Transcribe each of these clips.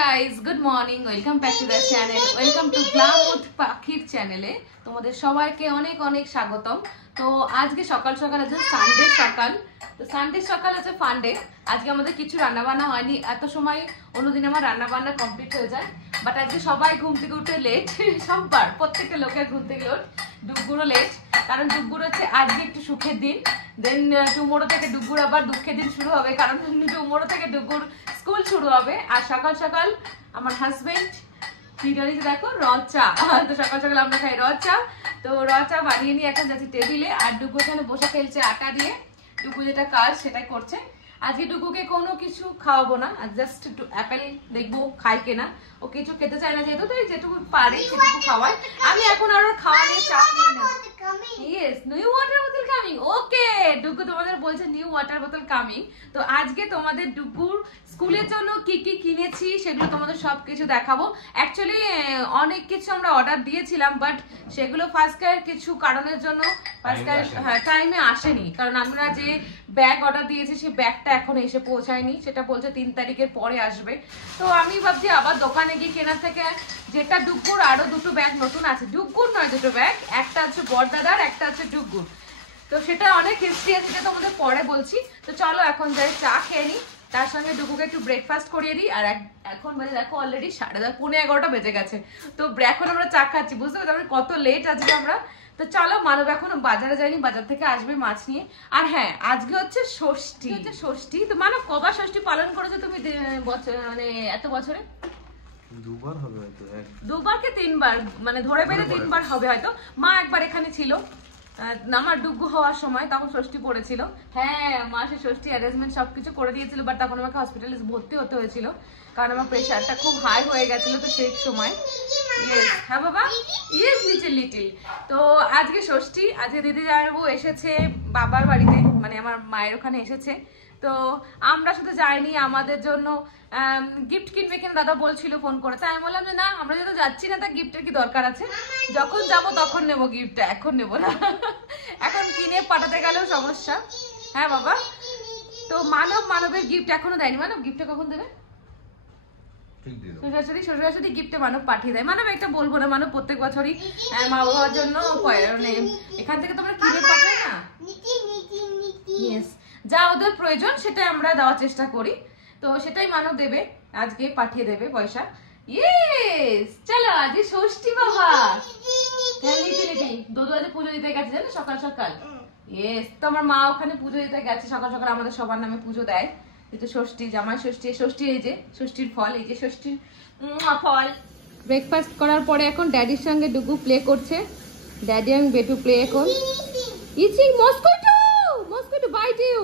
Guys, good morning, welcome back to the channel, welcome to Glamwood পাখির চ্যানেলে তোমাদের সবাইকে অনেক অনেক স্বাগতম। তো আজকে সকাল সকাল আছে সানডে সকাল, তো সানডে সকাল আছে ফান্ডে। আজকে আমাদের কিছু রান্না বান্না হয়নি, এত সময় অন্যদিন আমার রান্না বান্না কমপ্লিট হয়ে যায়, বাট আজকে সবাই ঘুম থেকে উঠে লেট, সবার প্রত্যেকটা লোকের ঘুম থেকে লেট, ডুবগুড়ো লেট, কারণ ডুবগুড়ো হচ্ছে আজকে একটু সুখের দিন, দেন টুমোরো থেকে ডুবগুড় আবার দুঃখের দিন শুরু হবে, কারণ টুমোরো থেকে ডুবগুড় স্কুল শুরু হবে। আর সকাল সকাল আমার হাজবেন্ড দেখো র চা, তো সকাল সকাল আমরা খাই র চা, তো র চা বানিয়ে নিয়ে এখন যাচ্ছি টেবিলে। আর ডুগু এখানে বসে খেলছে আটা দিয়ে, ডুগু যেটা কাজ সেটাই করছে। আজকে ডুগুকে কোনো কিছু খাওয়াবো না, আর জাস্ট একটু অ্যাপেল দেখবো খায় কিনা, ও কিছু খেতে চায় না যেহেতু, তাই যেটুকু পারে সেটুকু খাওয়াই। আমি এখন আর খাওয়া নিয়ে চাপ নিই না। ইয়েস, নিউ ওয়াটার বোতল কামিং। ওকে ডুগু তোমাদের বলছে নিউ ওয়াটার বোতল কামিং। তো আজকে তোমাদের ডুগুর স্কুলের জন্য কি কি কিনেছি সেগুলো তোমাদের সবকিছু দেখাবো। অ্যাকচুয়ালি অনেক কিছু আমরা অর্ডার দিয়েছিলাম, বাট সেগুলো ফার্স্টকার কিছু কারণের জন্য ফার্স্টকার টাইমে আসেনি, কারণ আমরা যে ব্যাগ অর্ডার দিয়েছি সেই ব্যাগটা এখন এসে পৌঁছায়নি, সেটা বলছে 3 তারিখের পরে আসবে। তো আমি ভাবছি আবার দোকানে গিয়ে কেনার থেকে, যেটা ডুগুর আরো দুটো ব্যাগ নতুন আছে, ডুগুর নয় দুটো ব্যাগ, একটা হচ্ছে বড়দাদার, একটা হচ্ছে ডুগুর, তো সেটা অনেক হিস্ট্রি আছে, সেটা তোমাদের পরে বলছি। তো চলো এখন যাই চা খেয়ে নিই, তার সঙ্গে ডুগুকে একটু ব্রেকফাস্ট করিয়ে দিই। আর এখন বাজে দেখো অলরেডি 11:30 বেজে গেছে, তো এখন আমরা চা খাচ্ছি, বুঝতে পারছি কত লেট আজকে আমরা। তো চলো, মানব এখন বাজারে যায়নি, বাজার থেকে আসবে মাছ নিয়ে। আর হ্যাঁ, আজকে হচ্ছে ষষ্ঠী, তো মানব কবার ষষ্ঠী পালন করেছো তুমি মানে এত বছরে? দুবার হবে হয়তো, দুবার কি তিনবার, মানে ধরে বেড়ে 3বার হবে হয়তো। মা একবার এখানে ছিল আমার ডুগু হওয়ার সময়, তখন ষষ্ঠী পড়েছিল। হ্যাঁ, মা সে ষষ্ঠী অ্যারেঞ্জমেন্ট সবকিছু করে দিয়েছিল, বাট তখন আমাকে হসপিটালে ভর্তি হতে হয়েছিল, কারণ আমার প্রেশারটা খুব হাই হয়ে গেছিল, তো সেই সময়। হ্যাঁ বাবা, ইয়েস লিটল লিটল। তো আজকে ষষ্ঠী, আজকে দিদি জামাইবাবু এসেছে বাবার বাড়িতে, মানে আমার মায়ের ওখানে এসেছে। তো আমরা শুধু যাইনি, আমাদের জন্য গিফট কিনবে কিনা দাদা বলছিল ফোন করে, তাই আমি বললাম যে না, আমরা যেহেতু যাচ্ছি না, তা গিফটের কি দরকার আছে, যখন যাব তখন নেবো গিফটটা, এখন নেবো না। এখন কিনে পাঠাতে গেলেও সমস্যা। হ্যাঁ বাবা, তো মানবের গিফট এখনো দেয়নি। মানব গিফটটা কখন দেবে? শ্বশুরাশুড়ি গিফটে মানব পাঠিয়ে দেয়। মানব একটা বলবো না, মানব প্রত্যেক বছরই মা বাবার জন্য মানে এখান থেকে তোমরা কিনে পাঠাই না, যা ওদের প্রয়োজন সেটাই আমরা দেওয়ার চেষ্টা করি, তো সেটাই মানব দেবে, আজকে পাঠিয়ে দেবে পয়সা। ইয়েস, চলো আজকে ষষ্ঠী বাবা। দুধু আজ পুজো দিতে গেছে জানো, সকাল সকাল। ইয়েস, তো আমার মা ওখানে পুজো দিতে গেছে সকাল সকাল, আমাদের সবার নামে পুজো দেয়। এই তো ষষ্ঠী, জামাই ষষ্ঠী, ষষ্ঠী এই যে ষষ্ঠীর ফল, এই যে ষষ্ঠীর ফল। ব্রেকফাস্ট করার পরে এখন ড্যাডির সঙ্গে ডুগু প্লে করছে, ড্যাডি এবং বেটু প্লে এখন। Itching mosquito, mosquito bite you,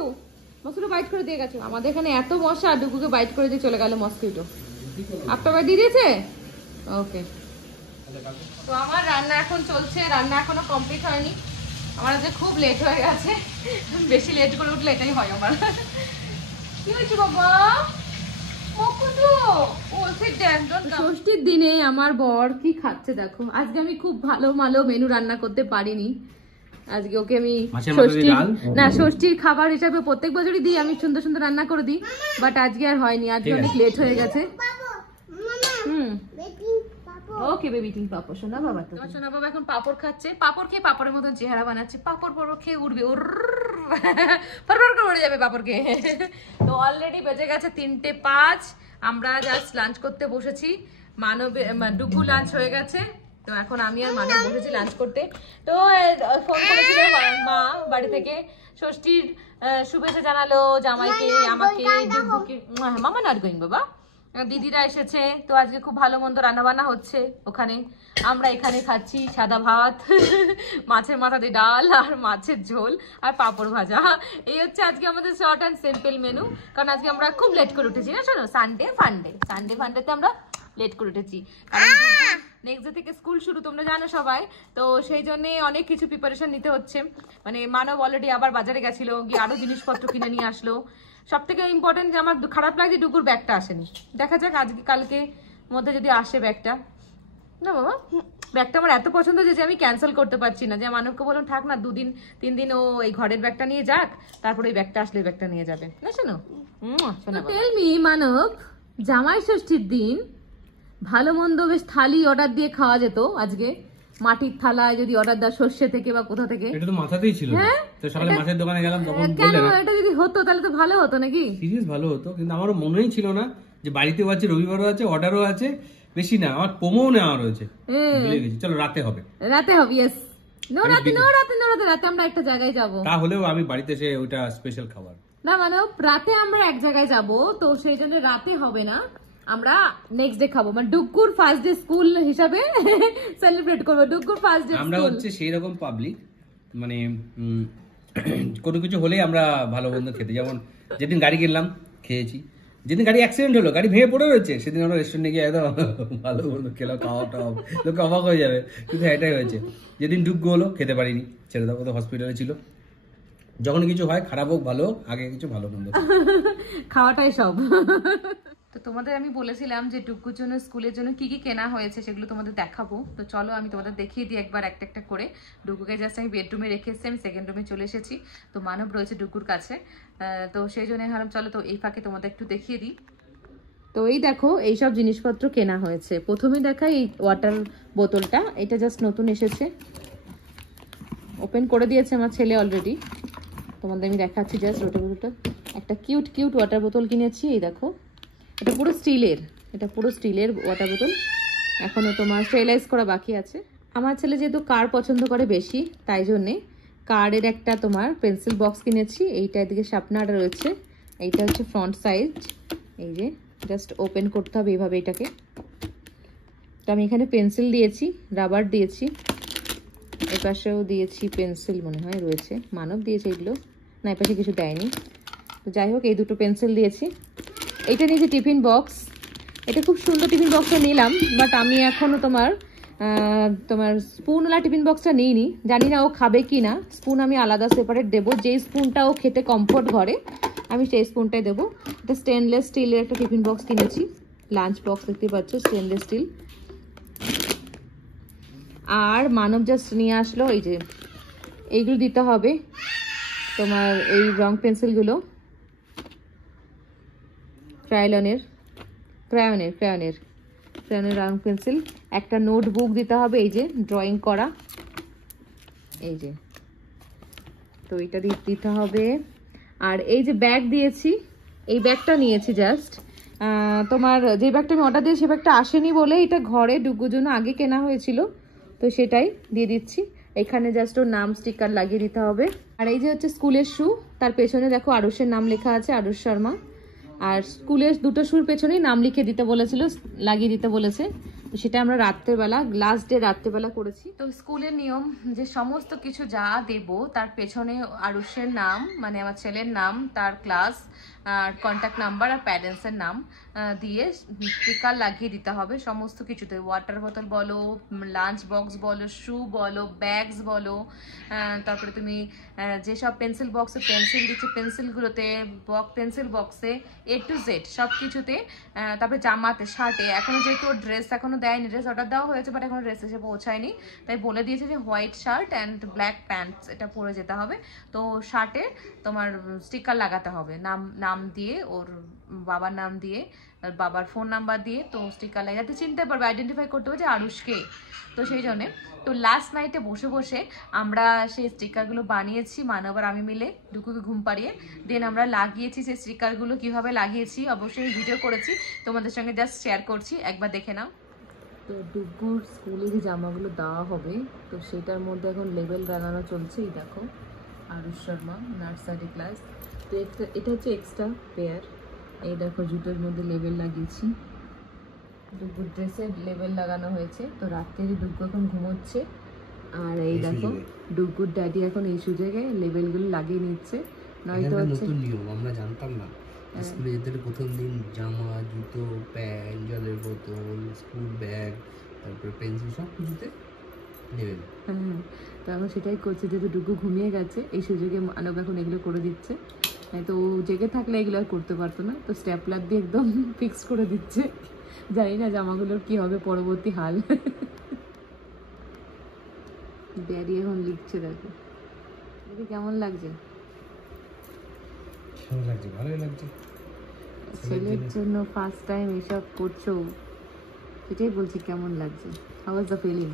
mosquito bite করে দিয়ে গেছে। আমাদের এখানে এত মশা, ডুগুকে বাইট করে দিয়ে চলে গেল মস্কিটো। আপনার বাইট দিয়ে দিয়েছে? ওকে। তো আমার রান্না এখন চলছে, রান্না এখনো কমপ্লিট হয়নি, আমার আজকে খুব লেট হয়ে গেছে, বেশি লেট করে উঠলে এটাই হয় আমার। কি হয়েছে বাবা? ষষ্ঠীর দিনে আমার বর কি খাচ্ছে দেখো। আজকে আমি খুব ভালো ভালো মেনু রান্না করতে পারিনি, আজকে ওকে আমি ষষ্ঠীর খাবার হিসাবে প্রত্যেক বছরই দিই, আমি সুন্দর সুন্দর রান্না করে দিই, বাট আজকে আর হয়নি, আজকে অনেক লেট হয়ে গেছে। ওকে বেবি, টিং পাপড় শোনা বাবা, তো শোনা বাবা এখন পাপড় খাচ্ছে, পাপড় খেয়ে পাপড়ের মতন চেহারা বানাচ্ছে, পাপড় খেয়ে উঠবে, ওর পাপড় করে উড়ে যাবে পাপড় খেয়ে। তো অলরেডি বেজে গেছে 3:05, আমরা জাস্ট লাঞ্চ করতে বসেছি, ডুগু লাঞ্চ হয়ে গেছে, তো এখন আমি আর মানব বসেছি লাঞ্চ করতে। তো ফোন করেছিল মা বাড়ি থেকে, ষষ্ঠীর শুভেচ্ছা জানালো জামাইকে, আমাকে, ডুগুকে। মামা নট গোয়িং বাবা, দিদিরা এসেছে, তো আজকে খুব ভালো মন্দ রান্না বান্না হচ্ছে ওখানে, আমরা এখানে খাচ্ছি সাদা ভাত, মাছের মাথা দিয়ে ডাল আর মাছের ঝোল আর পাঁপড় ভাজা। এই হচ্ছে আজকে আমাদের শর্ট অ্যান্ড সিম্পল মেনু, কারণ আজকে আমরা খুব লেট করে উঠেছি না, শোনো সানডে ফান্ডেতে আমরা লেট করে উঠেছি, কারণ নেক্সট ডে থেকে স্কুল শুরু, তোমরা জানো সবাই, তো সেই জন্য অনেক কিছু প্রিপারেশন নিতে হচ্ছে। মানে মানব অলরেডি আবার বাজারে গেছিল, গিয়ে আরো জিনিসপত্র কিনে নিয়ে আসলো। সব থেকে ইম্পর্টেন্ট যে আমার খারাপ লাগছে ডুগুর ব্যাগটা আসেনি, দেখা যাক আজকে কালকে মধ্যে যদি আসে ব্যাগটা। না বাবা, ব্যাগটা আমার এত পছন্দ যে আমি ক্যান্সেল করতে পারছি না, যে মানবকে বললাম থাক না 2-3 দিন ও এই ঘরের ব্যাগটা নিয়ে যাক, তারপরে এই ব্যাগটা আসলে ব্যাগটা নিয়ে যাবে না। শোনো টেল মি মানব, জামাই ষষ্ঠীর দিন ভালো মন্দ বেশ থালি অর্ডার দিয়ে খাওয়া যেত আজকে, মাটির থালায় যদি অর্ডার দেওয়া সর্ষে থেকে বা কোথা থেকে। এটা তো মাথাতেই ছিল না। হ্যাঁ? তো সকালে মাছের দোকানে গেলাম তখন কেন বললেন এটা যদি হতো তাহলে তো ভালো হতো নাকি? সিরিয়াস ভালো হতো, কিন্তু আমারও মনেই ছিল না যে বাড়িতেও আছে, রবিবারও আছে, অর্ডারও আছে, বেশি না আমার পোমোও নেওয়া রয়েছে। ভুলে গেছি, চলো রাতে হবে, রাতে হবে। ইয়েস, নো রাতে রাতে আমরা একটা জায়গায় যাব। তাহলেও আমি বাড়িতে এসে ওইটা স্পেশাল খাবার না মানে রাতে আমরা এক জায়গায় যাব, তো সেই জন্য রাতে হবে না, আমরা নেক্সট ডে খাবো, মানে ডুগ্গুর ফার্স্ট ডে স্কুল হিসাবে সেলিব্রেট করবো। ডুগ্গুর ফার্স্ট ডে আমরা হচ্ছে সেই রকম পাবলিক, মানে কোনো কিছু হলেই আমরা ভালো মন্দ খেতে, যেমন যেদিন গাড়ি কিনলাম খেয়েছি, যেদিন গাড়ি অ্যাক্সিডেন্ট হলো, গাড়ি ভেঙে পড়ে রয়েছে, সেদিন আমরা রেস্টুরেন্টে গিয়ে একদম ভালো মন্দ খেলাম, খাওয়া টাওয়া, লোকে অবাক হয়ে যাবে, কিন্তু এটাই হয়েছে। যেদিন ডুগ্গু হলো খেতে পারিনি, ছেড়ে দাও, তো হসপিটালে ছিল। যখন কিছু হয়, খারাপ হোক ভালো হোক, আগে কিছু ভালো মন্দ খাওয়াটাই সব। তো তোমাদের আমি বলেছিলাম যে ডুগ্গুর জন্য স্কুলের জন্য কি কি কেনা হয়েছে সেগুলো তোমাদের দেখাবো, তো চলো আমি তোমাদের দেখিয়ে দিই একবার একটা একটা করে। ডুগ্গুকে জাস্ট আমি বেডরুমে রেখে এসেছি, আমি সেকেন্ড রুমে চলে এসেছি, তো মানব রয়েছে ডুগ্গুর কাছে, তো সেই জন্য ভাবলাম চলো তো এই ফাঁকে তোমাদের একটু দেখিয়ে দিই। তো এই দেখো এইসব জিনিসপত্র কেনা হয়েছে। প্রথমে দেখা এই ওয়াটার বোতলটা, এটা জাস্ট নতুন এসেছে, ওপেন করে দিয়েছে আমার ছেলে অলরেডি, তোমাদের আমি দেখাচ্ছি জাস্ট ওয়াটার বোতলটা। একটা কিউট কিউট ওয়াটার বোতল কিনেছি, এই দেখো, এটা পুরো স্টিলের ওয়াটার বোতল, এখনো তোমার স্টেরিলাইজ করা বাকি আছে। আমার ছেলে যেহেতু কার পছন্দ করে বেশি, তাই জন্যে কারের একটা তোমার পেন্সিল বক্স কিনেছি, এইটা এদিকে শার্পনার রয়েছে, এইটা হচ্ছে ফ্রন্ট সাইজ, এই যে জাস্ট ওপেন করতে হবে এইভাবে এটাকে। তো আমি এখানে পেন্সিল দিয়েছি, রাবার দিয়েছি, এপাশেও দিয়েছি পেন্সিল মনে হয় রয়েছে, মানব দিয়েছে এগুলো, না এপাশে কিছু দেয়নি। তো যাই হোক এই দুটো পেন্সিল দিয়েছি। এইটা নিয়েছি টিফিন বক্স, এটা খুব সুন্দর টিফিন বক্সটা নিলাম, বাট আমি এখনও তোমার স্পুনওয়ালা টিফিন বক্সটা নিইনি, জানি না ও খাবে কি না। স্পুন আমি আলাদা সেপারেট দেবো, যেই স্পুনটা ও খেতে কমফোর্ট করে আমি সেই স্পুনটাই দেবো। এটা স্টেনলেস স্টিলের একটা টিফিন বক্স কিনেছি, লাঞ্চ বক্স দেখতে পাচ্ছ স্টেনলেস স্টিল। আর মানব জাস্ট নিয়ে আসলো এই যে এইগুলো দিতে হবে তোমার, এই রং পেন্সিলগুলো, ক্রায়নের রং পেন্সিল, একটা নোটবুক দিতে হবে এই যে ড্রয়িং করা, এই যে, তো এটা দিতে হবে। আর এই যে ব্যাগ দিয়েছি, এই ব্যাগটা নিয়েছি জাস্ট, তোমার যে ব্যাগটা আমি অর্ডার দিয়েছি সে ব্যাগটা আসেনি বলে এটা ঘরে ডুগ্গুর জন্য আগে কেনা হয়েছিল, তো সেটাই দিয়ে দিচ্ছি। এখানে জাস্ট ওর নাম স্টিকার লাগিয়ে দিতে হবে। আর এই যে হচ্ছে স্কুলের শু, তার পেছনে দেখো আরুষের নাম লেখা আছে, আরুষ শর্মা। আর স্কুলের দুটো শুর পেছনেই নাম লিখে দিতে বলেছিল, লাগিয়ে দিতে বলেছে, তো সেটা আমরা রাত্রেবেলা লাস্ট ডে রাত্রেবেলা করেছি। তো স্কুলের নিয়ম যে সমস্ত কিছু যা দেব তার পেছনে আরুষের নাম, মানে আমার ছেলের নাম, তার ক্লাস আর কন্ট্যাক্ট নাম্বার আর প্যারেন্টসের নাম দিয়ে স্টিকার লাগিয়ে দিতে হবে সমস্ত কিছুতে। ওয়াটার বোতল বলো, লাঞ্চ বক্স বলো, শু বলো, ব্যাগস বলো, তারপরে তুমি যেসব পেন্সিল বক্সে পেন্সিল দিচ্ছে পেন্সিলগুলোতে, পেন্সিল বক্সে, A to Z সব কিছুতে, তারপরে জামাতে, শার্টে, এখনো যেহেতু ড্রেস এখনো দেয়নি, ড্রেস অর্ডার দেওয়া হয়েছে বাট এখনো ড্রেস এসে পৌঁছায়নি, তাই বলে দিয়েছে যে white shirt and black pants এটা পরে যেতে হবে। তো শার্টে তোমার স্টিকার লাগাতে হবে, নাম দিয়ে, ওর বাবার নাম দিয়ে, বাবার ফোন নাম্বার দিয়ে, তো স্টিকার লাগাতে চিনতে পারবে, আইডেন্টিফাই করতে হবে যে আরুষকে। তো সেই জন্যে তো লাস্ট নাইটে বসে বসে আমরা সেই স্টিকারগুলো বানিয়েছি, মানব আর আমি মিলে, ডুকুকে ঘুম পাড়িয়ে, দেন আমরা লাগিয়েছি সেই স্টিকারগুলো। কীভাবে লাগিয়েছি অবশ্যই ভিডিও করেছি, তোমাদের সঙ্গে জাস্ট শেয়ার করছি, একবার দেখে নাও। তো ডুগুর স্কুলে যে জামাগুলো দেওয়া হবে, তো সেটার মধ্যে এখন লেবেল লাগানো চলছে, এই দেখো আরুষ শর্মা নার্সারি ক্লাস, তো এটা হচ্ছে এক্সট্রা পেয়ার, এই দেখো জুতোর মধ্যে লেবেল লাগিয়েছি, ডুগুর ড্রেসের লেবেল লাগানো হয়েছে। তো রাত্রে ডুগু এখন ঘুমোচ্ছে, আর এই দেখো ডুগুর ড্যাডি এখন এই সুযোগে লেবেলগুলো লাগিয়ে নিচ্ছে। নয়তো হচ্ছে নতুন নিয়ম, আমরা জানতাম না। স্কুলে যেতে প্রথম দিন জামা, জুতো, প্যান্ট, জলের বোতল, স্কুল ব্যাগ, তারপরে পেন্সিল, সব কিছুতে লেবেল। হ্যাঁ, তো এখন সেটাই করছে, যেহেতু ডুগু ঘুমিয়ে গেছে এই সুযোগে মানব এখন এগুলো করে দিচ্ছে, তো জেগে থাকলে এগুলো আর করতে পারতো না, তো স্ট্যাপলার দিয়ে একদম ফিক্স করে দিচ্ছে। জানি না জামাগুলোর কি হবে পরবর্তী হাল। ড্যাডি এখন লিখছে, দেখো কেমন লাগছে? ভালো লাগছে, ভালোই লাগছে। ছেলের জন্য ফার্স্ট টাইম এসব করছো, সেটাই বলছি কেমন লাগছে, হাউ ওয়াজ দ্য ফিলিং?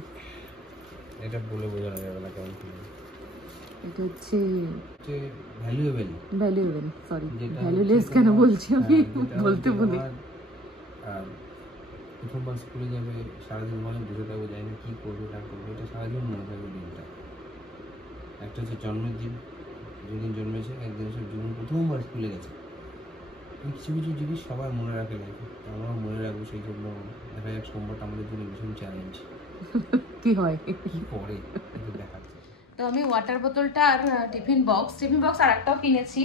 এটা বলে বোঝানো যাবে না কেমন ফিলিং। এটা হচ্ছে ভ্যালুয়েবল, সরি যেটা ভ্যালুলেস কেন বলছি আমি, বলতে বলি। প্রথমবার স্কুলে যাবে, সারাদিন মানে বুঝে থাকবে, জানি না কী করবে না করবে, এটা সারাদিন মনে থাকবে দিনটা। একটা হচ্ছে জন্মদিন, যেদিন জন্মেছে একদিন হচ্ছে জীবন প্রথমবার স্কুলে গেছে। কিছু কিছু জিনিস সবাই মনে রাখে লাইফে, আমরাও মনে রাখবো। সেই জন্য দেখা যাক সোমবারটা আমাদের জন্য ভীষণ চ্যালেঞ্জ। কি হয় কি পরে দেখা যাচ্ছে। তো আমি ওয়াটার বোতলটা আর টিফিন বক্স আর একটাও কিনেছি,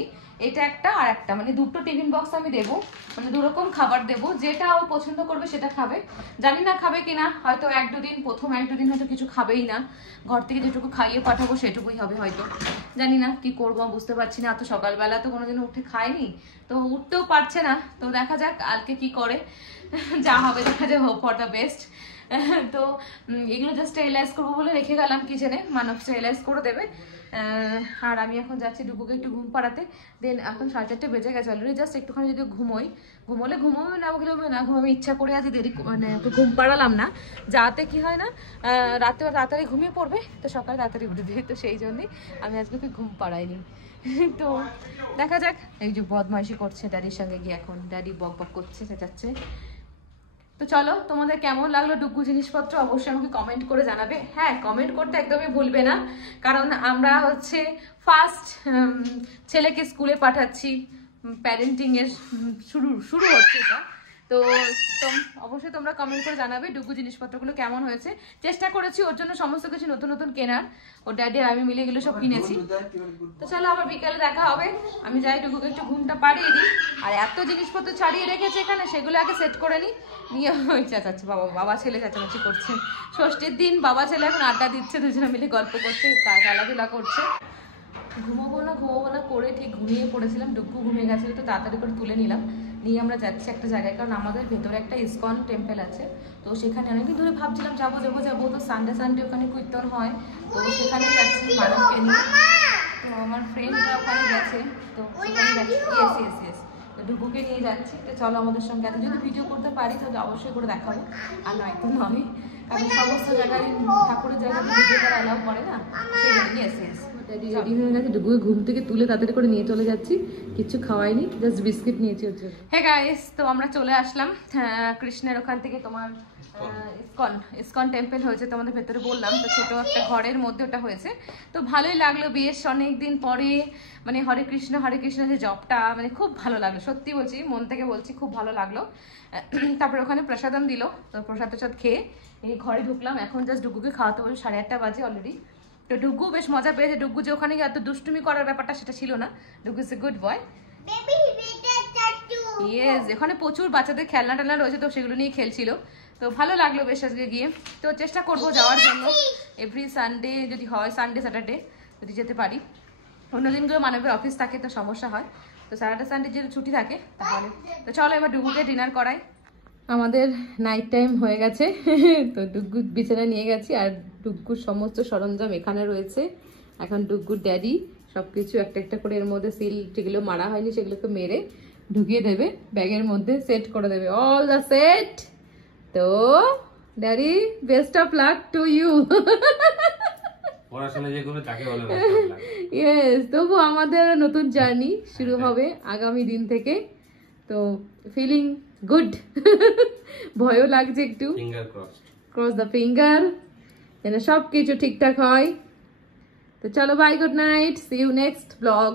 এটা একটা আর একটা, মানে দুটো টিফিন বক্স আমি দেবো, মানে দুরকম খাবার দেবো, যেটা ও পছন্দ করবে সেটা খাবে। জানি না খাবে কিনা, হয়তো প্রথম এক দুদিন হয়তো কিছু খাবেই না, ঘর থেকে যেটুকু খাইয়ে পাঠাবো সেটুকুই হবে হয়তো। জানি না কি করবো, বুঝতে পারছি না। এত সকালবেলা তো কোনোদিন উঠে খায়নি, তো উঠতেও পারছে না। তো দেখা যাক কালকে কি করে, যা হবে দেখা যাবে, হোপ ফর দ্য বেস্ট। তো এগুলো জাস্ট স্টেরিলাইজ করবো বলে রেখে গেলাম কিচেনে, মানব স্টেরিলাইজ করে দেবে। আর আমি এখন যাচ্ছি ডুগুকে একটু ঘুম পাড়াতে। দেন এখন 4:30 বেজে গেছে অলরেডি, জাস্ট একটুখানি যদি ঘুমোলে ঘুমাবে না ঘুমাবে, ইচ্ছা করে আছি দেরি, মানে ঘুম পাড়ালাম না, যাতে কি হয় না রাতে তাড়াতাড়ি ঘুমিয়ে পড়বে, তো সকালে তাড়াতাড়ি উঠবে, তো সেই জন্যই আমি আজকে ঘুম পাড়াইনি। তো দেখা যাক। এই যে বদমাইশি করছে ড্যাডির সঙ্গে গিয়ে, এখন ড্যাডি বক বক করছে, চেঁচাচ্ছে। তো চলো, তোমাদের কেমন লাগলো ডুগু জিনিসপত্র অবশ্যই আমাকে কমেন্ট করে জানাবে। হ্যাঁ, কমেন্ট করতে একদমই ভুলবে না, কারণ আমরা হচ্ছে ফার্স্ট ছেলেকে স্কুলে পাঠাচ্ছি, প্যারেন্টিং এর শুরু হচ্ছে এটা। তো অবশ্যই তোমরা কমেন্ট করে জানাবে ডুগু জিনিসপত্রগুলো কেমন হয়েছে। চেষ্টা করেছি ওর জন্য সমস্ত কিছু নতুন নতুন কেনার, ওর ড্যাডি আর আমি মিলে এগুলো সব কিনেছি। তো চলো, আবার বিকালে দেখা হবে। আমি যাই ডুগুকে একটু ঘুমটা পাড়িয়ে দিই, আর এত জিনিসপত্র ছাড়িয়ে রেখেছে এখানে, সেগুলো আগে সেট করে নিই, নিয়ে ওই চেঁচাচ্ছে, বাবা ছেলে চেঁচামেচি করছে। ষষ্ঠীর দিন বাবা ছেলে এখন আড্ডা দিচ্ছে, দুজনে মিলে গল্প করছে, খেলাধুলা করছে। ঘুমোবো না করে ঠিক ঘুমিয়ে পড়েছিলাম, ডুগু ঘুমিয়ে গেছিলো, তো তাড়াতাড়ি করে তুলে নিলাম, নিয়ে আমরা যাচ্ছি একটা জায়গায়, কারণ আমাদের ভেতরে একটা ইসকন টেম্পল আছে, তো সেখানে অনেকদিন ধরে ভাবছিলাম যাবো, তো সানডে ওখানে কীর্তন হয়, তো সেখানে যাচ্ছি মানবকে নিয়ে। তো আমার ফ্রেন্ডরা ওখানে গেছে, তো সেখানে যাচ্ছি, ইয়েস তো ডুগুকে নিয়ে যাচ্ছি। তো চলো আমাদের সঙ্গে, এত যদি ভিডিও করতে পারি তাহলে অবশ্যই করে দেখাবো, আর নয়তো নয়, কারণ সমস্ত জায়গায় ঠাকুরের জায়গায় ভিডিও করা অ্যালাউ করে না, সেই জন্য ইয়েস রেডি হয়ে গেছে। ডুগুকে ঘুম থেকে তুলে তাড়াতাড়ি করে নিয়ে চলে যাচ্ছি, কিছু খাওয়াইনি, জাস্ট বিস্কিট নিয়েছি ওর জন্য। হ্যাঁ গাইস, তো আমরা চলে আসলাম কৃষ্ণের ওখান থেকে, তোমার ইসকন টেম্পল হয়েছে তোমাদের ভেতরে বললাম, তো ছোট একটা ঘরের মধ্যে ওটা হয়েছে। তো ভালোই লাগলো, বেশ অনেকদিন পরে, মানে হরে কৃষ্ণ যে জপটা, মানে খুব ভালো লাগলো, সত্যি বলছি, মন থেকে বলছি, খুব ভালো লাগলো। তারপরে ওখানে প্রসাদম দিল, তো প্রসাদ খেয়ে এই ঘরে ঢুকলাম। এখন জাস্ট ডুগুকে খাওয়াতে বলে 8:30 বাজে অলরেডি। তো ডুগু বেশ মজা পেয়েছে। ডুগু যে ওখানে গিয়ে এত দুষ্টুমি করার ব্যাপারটা সেটা ছিল না, Dugu is a good boy. Yes, এখানে প্রচুর বাচ্চাদের খেলনা রয়েছে, তো সেগুলো নিয়ে খেলছিল, তো ভালো লাগলো বেশ আজকে গিয়ে। তো চেষ্টা করবো যাওয়ার জন্য, এভরি সানডে যদি হয়, সানডে স্যাটারডে যদি যেতে পারি। অন্য দিনগুলো মানবের অফিস থাকে, তো সমস্যা হয়, তো স্যাটারডে সানডে যদি ছুটি থাকে তাহলে। তো চলো এবার ডুগুকে ডিনার করাই। আমাদের নাইট টাইম হয়ে গেছে, তো ডুগ্গু বিছানা নিয়ে গেছি, আর ডুগ্গুর সমস্ত সরঞ্জাম এখানে রয়েছে। এখন ডুগ্গুর ড্যাডি সবকিছু একটা করে এর মধ্যে সিল যেগুলো মারা হয়নি সেগুলোকে মেরে ঢুকিয়ে দেবে, ব্যাগের মধ্যে সেট করে দেবে, অল দ্য সেট। তো daddy, best of luck to you. পড়াশোনা যে করবে তাকে বলে ইয়েস, তবু আমাদের নতুন জার্নি শুরু হবে আগামী দিন থেকে, তো ফিলিং গুড। ভয়ও লাগছে একটু, ক্রস দ্য ফিঙ্গার যেন সব কিছু ঠিকঠাক হয়। তো চলো, bye, good night, see you next blog.